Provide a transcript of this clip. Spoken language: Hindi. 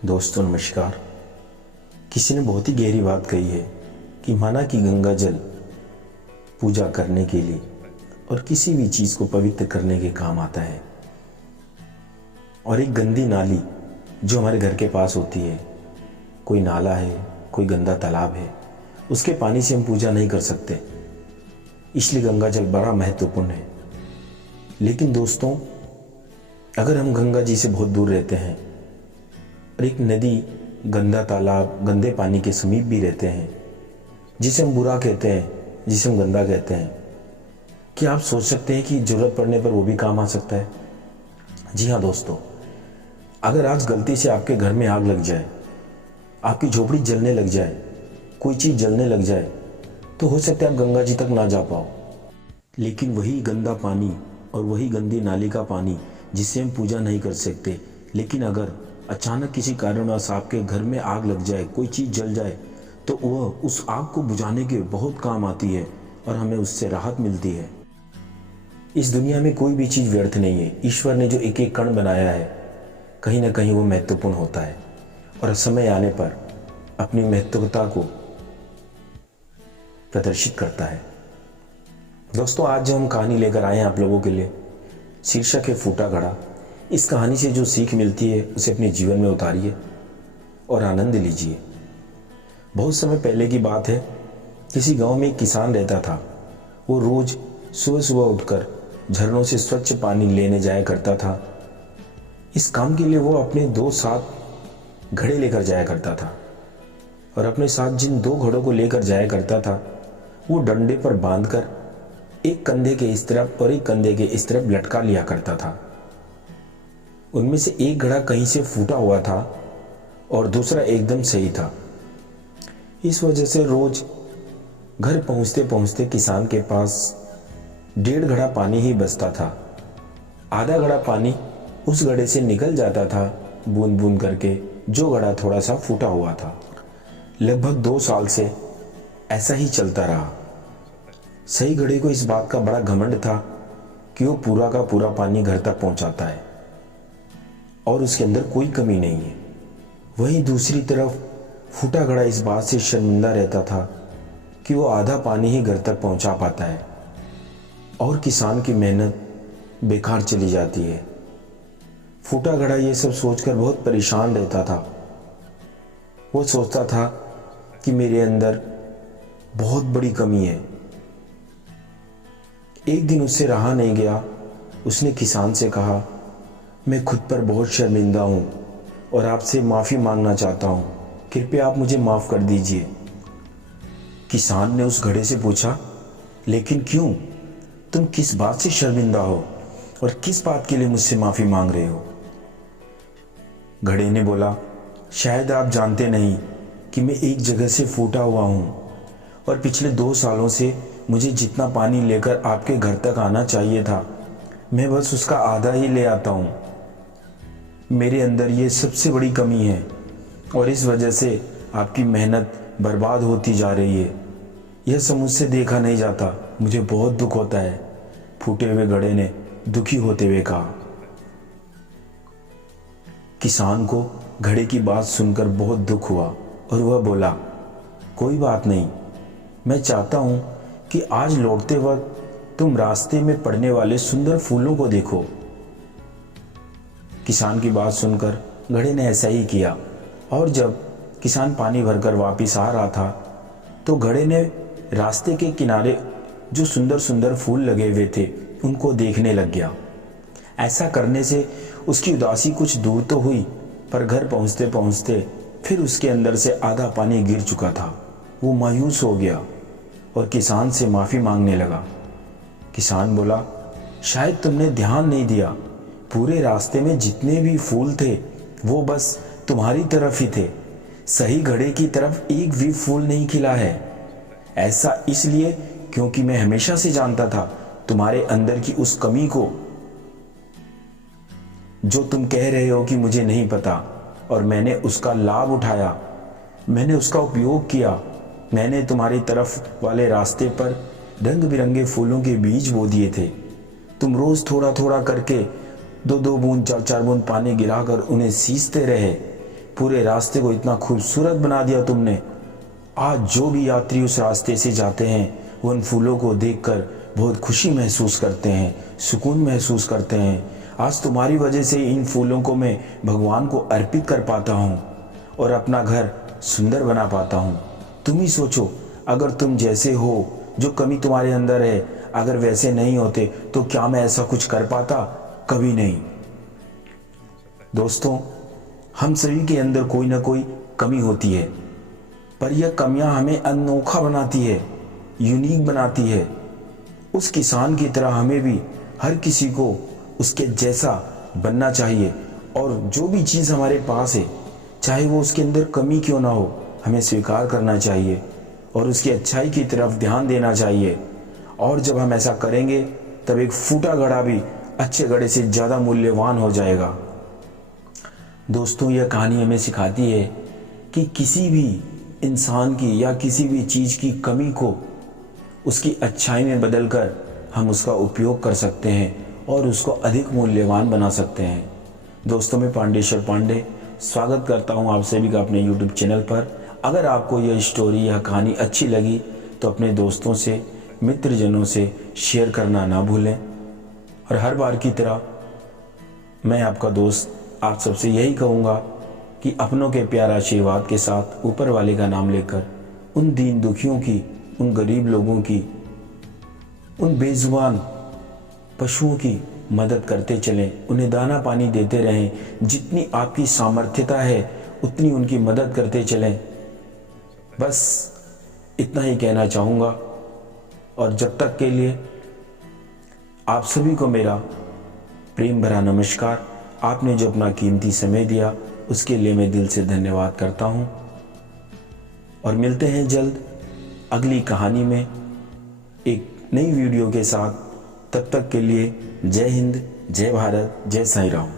दोस्तों नमस्कार। किसी ने बहुत ही गहरी बात कही है कि माना कि गंगा जल पूजा करने के लिए और किसी भी चीज़ को पवित्र करने के काम आता है, और एक गंदी नाली जो हमारे घर के पास होती है, कोई नाला है, कोई गंदा तालाब है, उसके पानी से हम पूजा नहीं कर सकते। इसलिए गंगा जल बड़ा महत्वपूर्ण है। लेकिन दोस्तों, अगर हम गंगा जी से बहुत दूर रहते हैं और एक नदी, गंदा तालाब, गंदे पानी के समीप भी रहते हैं, जिसे हम बुरा कहते हैं, जिसे हम गंदा कहते हैं, क्या आप सोच सकते हैं कि ज़रूरत पड़ने पर वो भी काम आ सकता है? जी हाँ दोस्तों, अगर आज गलती से आपके घर में आग लग जाए, आपकी झोपड़ी जलने लग जाए, कोई चीज़ जलने लग जाए, तो हो सकता है आप गंगा जी तक ना जा पाओ। लेकिन वही गंदा पानी और वही गंदी नाली का पानी जिससे हम पूजा नहीं कर सकते, लेकिन अगर अचानक किसी कारणवश आपके घर में आग लग जाए, कोई चीज़ जल जाए, तो वह उस आग को बुझाने के बहुत काम आती है और हमें उससे राहत मिलती है। इस दुनिया में कोई भी चीज़ व्यर्थ नहीं है। ईश्वर ने जो एक एक कण बनाया है, कहीं ना कहीं वो महत्वपूर्ण होता है और समय आने पर अपनी महत्वता को प्रदर्शित करता है। दोस्तों, आज जो हम कहानी लेकर आए हैं आप लोगों के लिए, शीर्षक है फूटा घड़ा। इस कहानी से जो सीख मिलती है उसे अपने जीवन में उतारिए और आनंद लीजिए। बहुत समय पहले की बात है, किसी गांव में एक किसान रहता था। वो रोज सुबह सुबह उठकर झरनों से स्वच्छ पानी लेने जाया करता था। इस काम के लिए वो अपने 2 साथ घड़े लेकर जाया करता था, और अपने साथ जिन 2 घड़ों को लेकर जाया करता था, वो डंडे पर बांधकर एक कंधे के इस तरफ और एक कंधे के इस तरफ लटका लिया करता था। उनमें से एक घड़ा कहीं से फूटा हुआ था और दूसरा एकदम सही था। इस वजह से रोज घर पहुंचते पहुंचते किसान के पास 1.5 घड़ा पानी ही बचता था। आधा घड़ा पानी उस घड़े से निकल जाता था बूंद बूंद करके, जो घड़ा थोड़ा सा फूटा हुआ था। लगभग 2 साल से ऐसा ही चलता रहा। सही घड़े को इस बात का बड़ा घमंड था कि वो पूरा का पूरा पानी घर तक पहुंचाता है और उसके अंदर कोई कमी नहीं है। वहीं दूसरी तरफ फूटा घड़ा इस बात से शर्मिंदा रहता था कि वो आधा पानी ही घर तक पहुंचा पाता है और किसान की मेहनत बेकार चली जाती है। फूटा घड़ा ये सब सोचकर बहुत परेशान रहता था। वो सोचता था कि मेरे अंदर बहुत बड़ी कमी है। एक दिन उससे रहा नहीं गया। उसने किसान से कहा, मैं खुद पर बहुत शर्मिंदा हूँ और आपसे माफ़ी मांगना चाहता हूँ, कृपया आप मुझे माफ़ कर दीजिए। किसान ने उस घड़े से पूछा, लेकिन क्यों? तुम किस बात से शर्मिंदा हो और किस बात के लिए मुझसे माफ़ी मांग रहे हो? घड़े ने बोला, शायद आप जानते नहीं कि मैं एक जगह से फूटा हुआ हूँ और पिछले 2 सालों से मुझे जितना पानी लेकर आपके घर तक आना चाहिए था, मैं बस उसका आधा ही ले आता हूँ। मेरे अंदर ये सबसे बड़ी कमी है और इस वजह से आपकी मेहनत बर्बाद होती जा रही है। यह सब मुझसे देखा नहीं जाता, मुझे बहुत दुख होता है। फूटे हुए घड़े ने दुखी होते हुए कहा। किसान को घड़े की बात सुनकर बहुत दुख हुआ और वह बोला, कोई बात नहीं, मैं चाहता हूं कि आज लौटते वक्त तुम रास्ते में पड़ने वाले सुंदर फूलों को देखो। किसान की बात सुनकर घड़े ने ऐसा ही किया, और जब किसान पानी भरकर वापस आ रहा था तो घड़े ने रास्ते के किनारे जो सुंदर सुंदर फूल लगे हुए थे उनको देखने लग गया। ऐसा करने से उसकी उदासी कुछ दूर तो हुई, पर घर पहुंचते पहुंचते फिर उसके अंदर से आधा पानी गिर चुका था। वो मायूस हो गया और किसान से माफ़ी मांगने लगा। किसान बोला, शायद तुमने ध्यान नहीं दिया, पूरे रास्ते में जितने भी फूल थे वो बस तुम्हारी तरफ ही थे, सही घड़े की तरफ एक भी फूल नहीं खिला है। ऐसा इसलिए क्योंकि मैं हमेशा से जानता था तुम्हारे अंदर की उस कमी को, जो तुम कह रहे हो कि मुझे नहीं पता, और मैंने उसका लाभ उठाया, मैंने उसका उपयोग किया। मैंने तुम्हारी तरफ वाले रास्ते पर रंग बिरंगे फूलों के बीज बो दिए थे। तुम रोज थोड़ा थोड़ा करके 2-2 बूंद 4-4 बूंद पानी गिराकर उन्हें सींचते रहे। पूरे रास्ते को इतना खूबसूरत बना दिया तुमने। आज जो भी यात्री उस रास्ते से जाते हैं वो उन फूलों को देखकर बहुत खुशी महसूस करते हैं, सुकून महसूस करते हैं। आज तुम्हारी वजह से इन फूलों को मैं भगवान को अर्पित कर पाता हूँ और अपना घर सुंदर बना पाता हूँ। तुम ही सोचो, अगर तुम जैसे हो, जो कमी तुम्हारे अंदर है, अगर वैसे नहीं होते तो क्या मैं ऐसा कुछ कर पाता? कभी नहीं। दोस्तों, हम सभी के अंदर कोई ना कोई कमी होती है, पर यह कमियां हमें अनोखा बनाती है, यूनिक बनाती है। उस किसान की तरह हमें भी हर किसी को उसके जैसा बनना चाहिए और जो भी चीज़ हमारे पास है, चाहे वो उसके अंदर कमी क्यों ना हो, हमें स्वीकार करना चाहिए और उसकी अच्छाई की तरफ ध्यान देना चाहिए। और जब हम ऐसा करेंगे तब एक फूटा घड़ा भी अच्छे घड़े से ज़्यादा मूल्यवान हो जाएगा। दोस्तों, यह कहानी हमें सिखाती है कि किसी भी इंसान की या किसी भी चीज़ की कमी को उसकी अच्छाई में बदलकर हम उसका उपयोग कर सकते हैं और उसको अधिक मूल्यवान बना सकते हैं। दोस्तों, मैं पांडेश्वर पांडे स्वागत करता हूं आप सभी का अपने YouTube चैनल पर। अगर आपको यह स्टोरी या कहानी अच्छी लगी तो अपने दोस्तों से, मित्रजनों से शेयर करना ना भूलें। और हर बार की तरह मैं आपका दोस्त आप सबसे यही कहूँगा कि अपनों के प्यार आशीर्वाद के साथ ऊपर वाले का नाम लेकर उन दीन दुखियों की, उन गरीब लोगों की, उन बेजुबान पशुओं की मदद करते चलें, उन्हें दाना पानी देते रहें। जितनी आपकी सामर्थ्यता है उतनी उनकी मदद करते चलें। बस इतना ही कहना चाहूँगा। और जब तक के लिए आप सभी को मेरा प्रेम भरा नमस्कार। आपने जो अपना कीमती समय दिया उसके लिए मैं दिल से धन्यवाद करता हूँ और मिलते हैं जल्द अगली कहानी में एक नई वीडियो के साथ। तब तक के लिए जय हिंद, जय भारत, जय साईं राम।